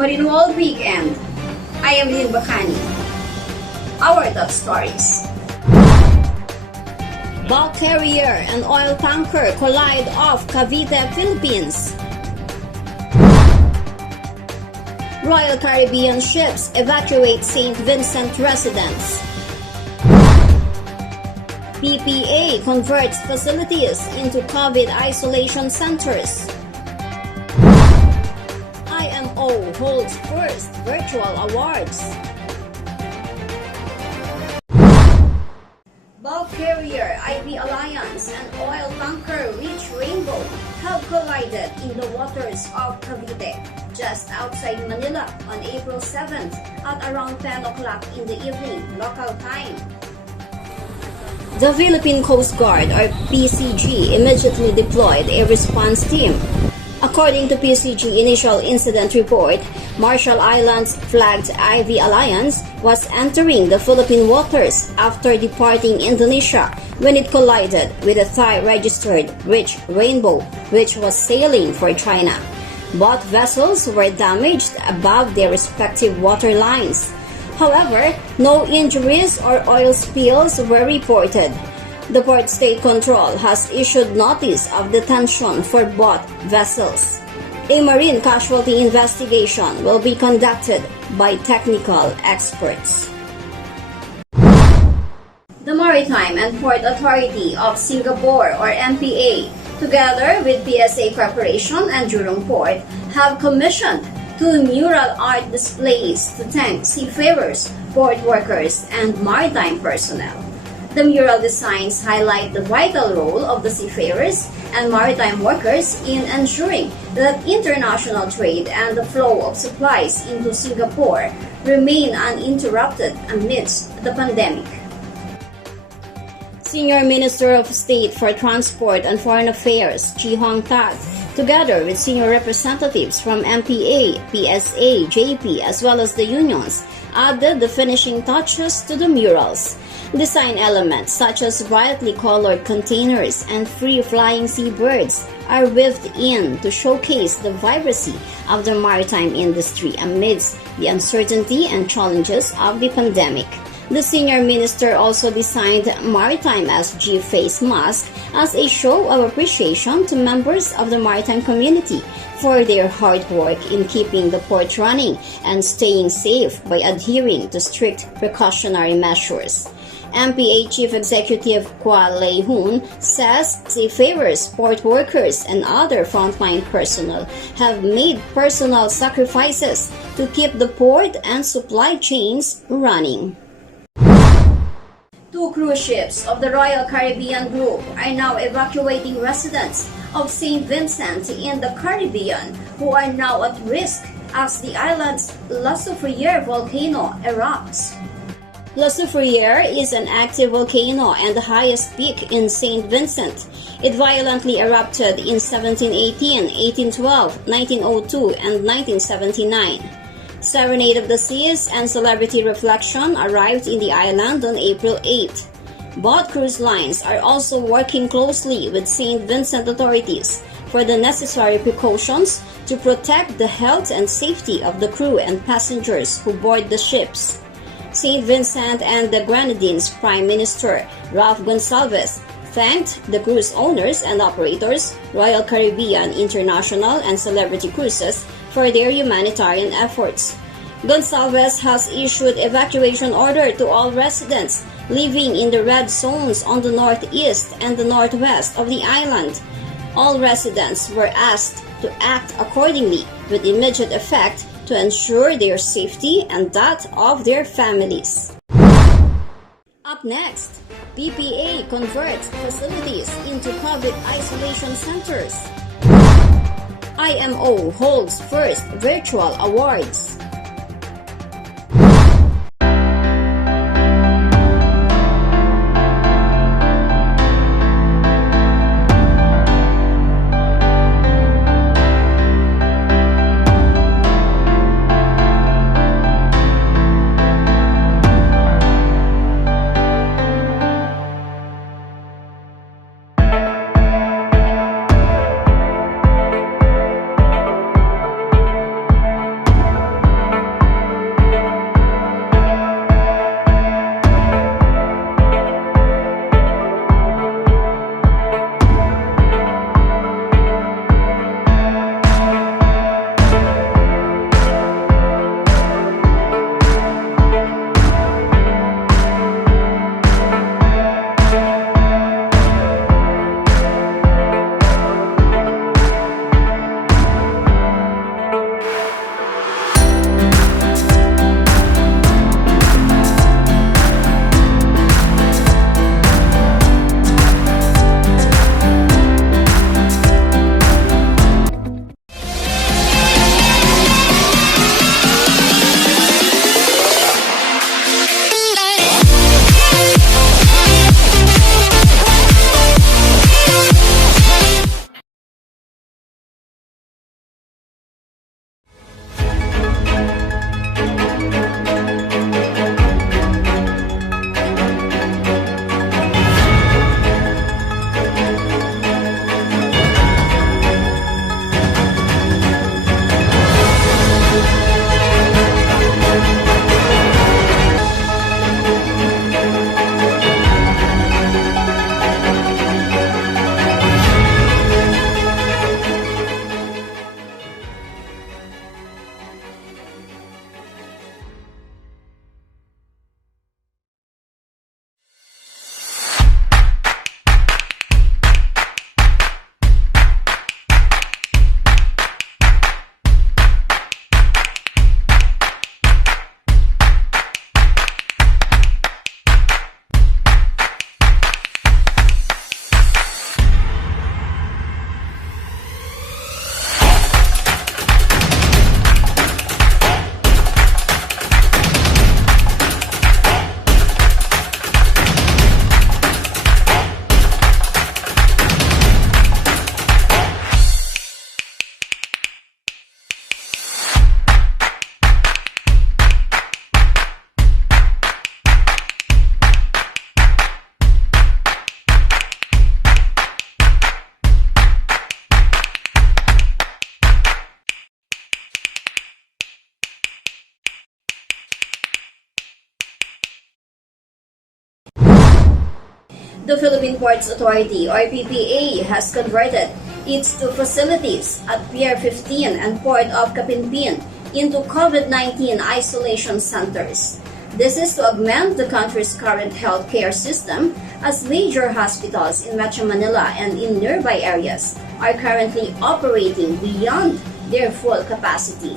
Marino World Weekend. I am Lynn Bacani. Our top stories. Bulk carrier and oil tanker collide off Cavite, Philippines. Royal Caribbean ships evacuate St. Vincent residents. PPA converts facilities into COVID isolation centers. IMO holds first virtual awards. Bulk carrier IV Alliance and oil tanker Rich Rainbow have collided in the waters of Cavite, just outside Manila on April 7th at around 10 o'clock in the evening, local time. The Philippine Coast Guard, or PCG, immediately deployed a response team. According to PCG initial incident report, Marshall Islands flagged IV Alliance was entering the Philippine waters after departing Indonesia when it collided with a Thai-registered Rich Rainbow, which was sailing for China. Both vessels were damaged above their respective water lines. However, no injuries or oil spills were reported. The Port State Control has issued notice of detention for both vessels. A marine casualty investigation will be conducted by technical experts. The Maritime and Port Authority of Singapore, or MPA, together with PSA Corporation and Jurong Port, have commissioned 2 mural art displays to thank seafarers, port workers, and maritime personnel. The mural designs highlight the vital role of the seafarers and maritime workers in ensuring that international trade and the flow of supplies into Singapore remain uninterrupted amidst the pandemic. Senior Minister of State for Transport and Foreign Affairs, Chi Hong Tat, together with senior representatives from MPA, PSA, JP, as well as the unions, added the finishing touches to the murals. Design elements such as brightly colored containers and free-flying seabirds are weaved in to showcase the vibrancy of the maritime industry amidst the uncertainty and challenges of the pandemic. The senior minister also designed Maritime SG face mask as a show of appreciation to members of the maritime community for their hard work in keeping the port running and staying safe by adhering to strict precautionary measures. MPA Chief Executive Kwa Lei Hoon says seafarers, port workers, and other frontline personnel have made personal sacrifices to keep the port and supply chains running. 2 cruise ships of the Royal Caribbean Group are now evacuating residents of St. Vincent in the Caribbean who are now at risk as the island's La Soufriere volcano erupts. La Soufriere is an active volcano and the highest peak in St. Vincent. It violently erupted in 1718, 1812, 1902, and 1979. Serenade of the Seas and Celebrity Reflection arrived in the island on April 8. Both cruise lines are also working closely with St. Vincent authorities for the necessary precautions to protect the health and safety of the crew and passengers who board the ships. St. Vincent and the Grenadines Prime Minister Ralph Gonsalves thanked the cruise owners and operators, Royal Caribbean International and Celebrity Cruises, for their humanitarian efforts. Gonsalves has issued evacuation order to all residents living in the red zones on the northeast and the northwest of the island. All residents were asked to act accordingly with immediate effect to ensure their safety and that of their families. Up next, PPA converts facilities into COVID isolation centers. IMO holds first virtual awards. The Philippine Ports Authority or PPA has converted its two facilities at Pier 15 and Port of Capinpin into COVID-19 isolation centers. This is to augment the country's current healthcare system as major hospitals in Metro Manila and in nearby areas are currently operating beyond their full capacity.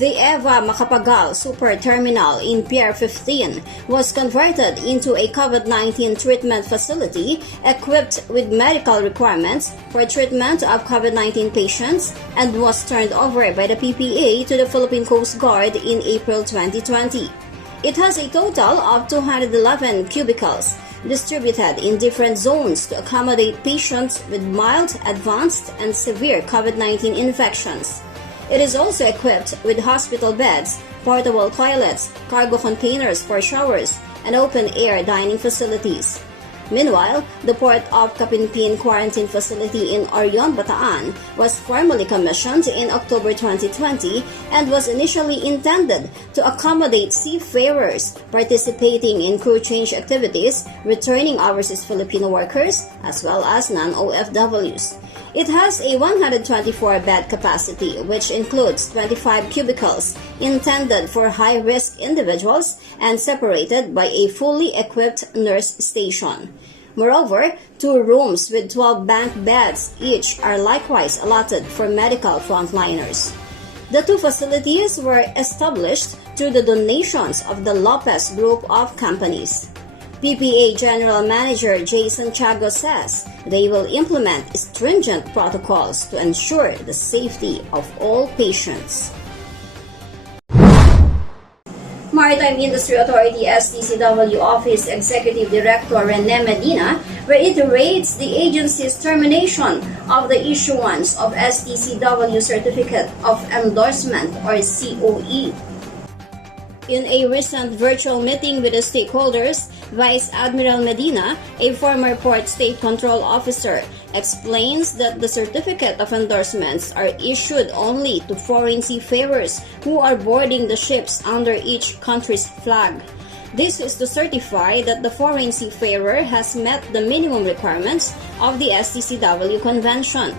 The Eva Macapagal Super Terminal in Pier 15 was converted into a COVID-19 treatment facility equipped with medical requirements for treatment of COVID-19 patients and was turned over by the PPA to the Philippine Coast Guard in April 2020. It has a total of 211 cubicles distributed in different zones to accommodate patients with mild, advanced, and severe COVID-19 infections. It is also equipped with hospital beds, portable toilets, cargo containers for showers, and open-air dining facilities. Meanwhile, the Port of Capinpin Quarantine Facility in Orion, Bataan was formally commissioned in October 2020 and was initially intended to accommodate seafarers participating in crew change activities, returning overseas Filipino workers, as well as non-OFWs. It has a 124-bed capacity, which includes 25 cubicles intended for high-risk individuals and separated by a fully equipped nurse station. Moreover, 2 rooms with 12 bank beds each are likewise allotted for medical frontliners. The 2 facilities were established through the donations of the Lopez Group of Companies. PPA General Manager Jason Tiago says they will implement stringent protocols to ensure the safety of all patients. Maritime Industry Authority STCW Office Executive Director Rene Medina reiterates the agency's termination of the issuance of STCW Certificate of Endorsement or COE. In a recent virtual meeting with the stakeholders, Vice Admiral Medina, a former Port State Control Officer, explains that the certificate of endorsements are issued only to foreign seafarers who are boarding the ships under each country's flag. This is to certify that the foreign seafarer has met the minimum requirements of the STCW Convention.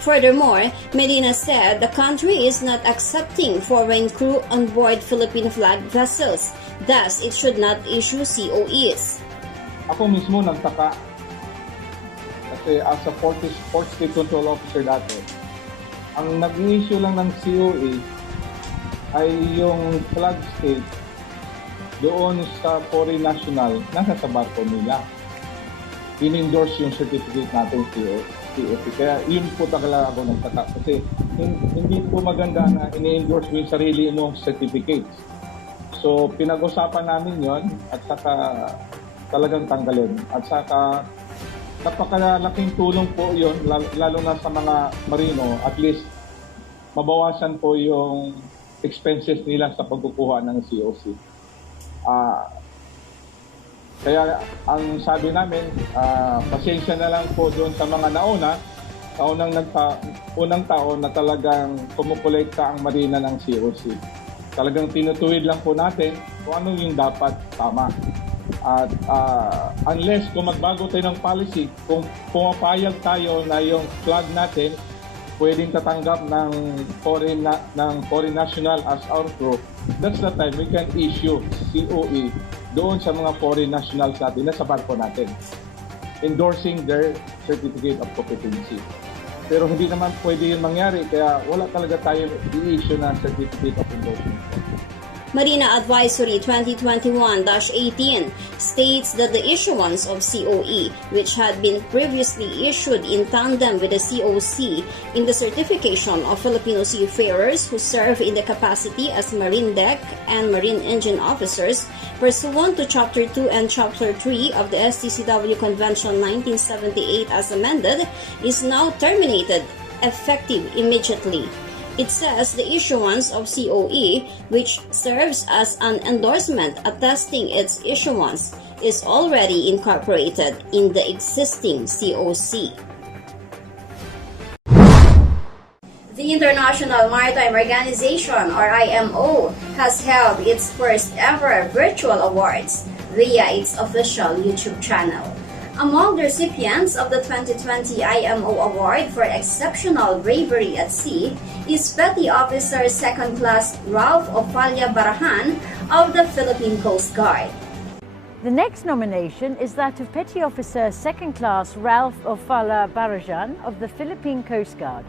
Furthermore, Medina said the country is not accepting foreign crew on board Philippine flag vessels, thus it should not issue COEs. Ako mismo nagtaka kasi as a Port State Control Officer dati, ang nag-issue lang ng COE ay yung flag state doon sa foreign national nasa sa barko nila. In-endorse yung certificate natin COE. Kaya yun po talaga ako nagtaka kasi hindi po maganda na ini-endorse mo yung sarili mong certificates. So pinag-usapan namin yon at saka talagang tanggalin. At saka napakalaking tulong po yon lalo na sa mga marino, at least mabawasan po yung expenses nila sa pagkukuha ng COC. Kaya ang sabi namin, pasensya na lang po doon sa mga unang taon na talagang kumukolekta ang marina ng COC. Talagang tinutuwid lang po natin kung ano yung dapat tama. At unless kung magbago tayo ng policy, kung pumapayag tayo na yung flag natin pwedeng tatanggap ng foreign national as our crew, that's the time we can issue COE doon sa mga foreign nationals natin na sa barko natin, endorsing their certificate of competency. Pero hindi naman pwede yung mangyari, kaya wala talaga tayo i-issue na certificate of endorsement. Marina Advisory 2021-18 states that the issuance of COE, which had been previously issued in tandem with the COC in the certification of Filipino seafarers who serve in the capacity as marine deck and marine engine officers, pursuant to Chapter 2 and Chapter 3 of the STCW Convention 1978 as amended, is now terminated effective immediately. It says the issuance of COE, which serves as an endorsement attesting its issuance, is already incorporated in the existing COC. The International Maritime Organization, or IMO, has held its first ever virtual awards via its official YouTube channel. Among the recipients of the 2020 IMO Award for Exceptional Bravery at Sea is Petty Officer 2nd Class Ralph Ofalia Barahan of the Philippine Coast Guard. The next nomination is that of Petty Officer 2nd Class Ralph Ofala Barajan of the Philippine Coast Guard,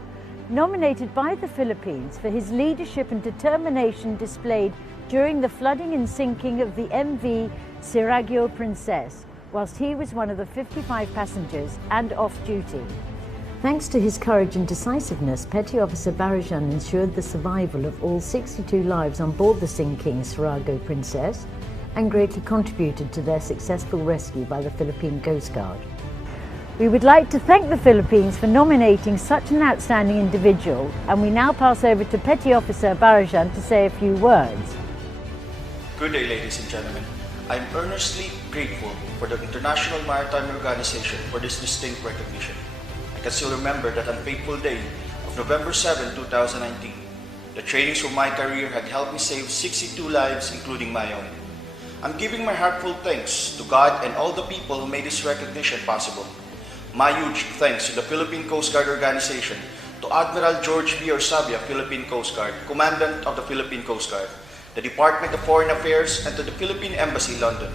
nominated by the Philippines for his leadership and determination displayed during the flooding and sinking of the MV Seragio Princess, whilst he was one of the 55 passengers and off-duty. Thanks to his courage and decisiveness, Petty Officer Barajan ensured the survival of all 62 lives on board the sinking Seragio Princess and greatly contributed to their successful rescue by the Philippine Coast Guard. We would like to thank the Philippines for nominating such an outstanding individual, and we now pass over to Petty Officer Barajan to say a few words. Good day, ladies and gentlemen. I am earnestly grateful for the International Maritime Organization for this distinct recognition. I can still remember that unfateful day of November 7, 2019. The trainings for my career had helped me save 62 lives, including my own. I'm giving my heartfelt thanks to God and all the people who made this recognition possible. My huge thanks to the Philippine Coast Guard Organization, to Admiral George B. Orsabia, Philippine Coast Guard, Commandant of the Philippine Coast Guard, the Department of Foreign Affairs, and to the Philippine Embassy, London.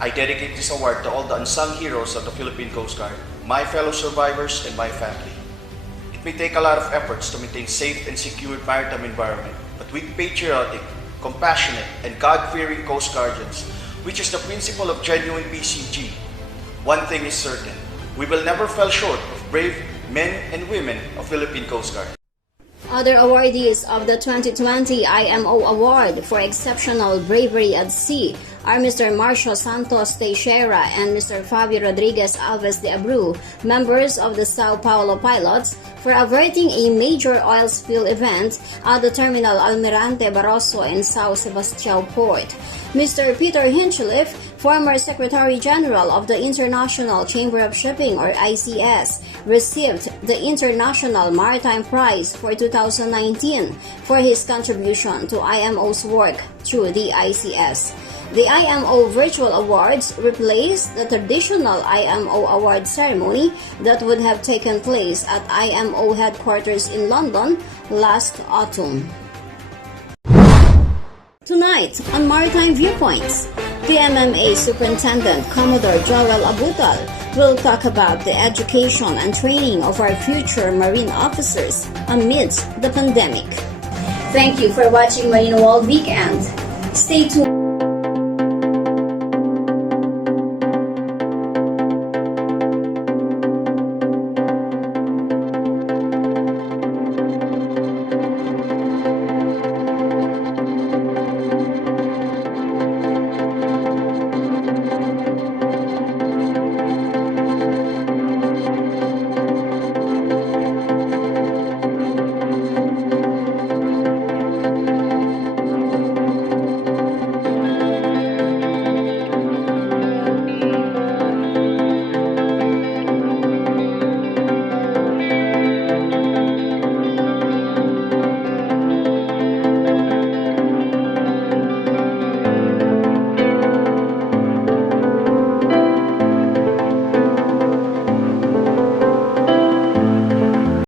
I dedicate this award to all the unsung heroes of the Philippine Coast Guard, my fellow survivors, and my family. It may take a lot of efforts to maintain safe and secure maritime environment, but with patriotic, compassionate, and God-fearing Coast Guardians, which is the principle of genuine PCG, one thing is certain: we will never fall short of brave men and women of Philippine Coast Guard. Other awardees of the 2020 IMO Award for Exceptional Bravery at Sea are Mr. Marcio Santos Teixeira and Mr. Fabio Rodriguez Alves de Abreu, members of the Sao Paulo Pilots, for averting a major oil spill event at the Terminal Almirante Barroso in Sao Sebastião Port. Mr. Peter Hinchliffe, former Secretary General of the International Chamber of Shipping or ICS, received the International Maritime Prize for 2019 for his contribution to IMO's work through the ICS. The IMO Virtual Awards replaced the traditional IMO award ceremony that would have taken place at IMO headquarters in London last autumn. Tonight on Maritime Viewpoints, PMMA Superintendent Commodore Joel Abutal will talk about the education and training of our future marine officers amidst the pandemic. Thank you for watching Marino World Weekend. Stay tuned.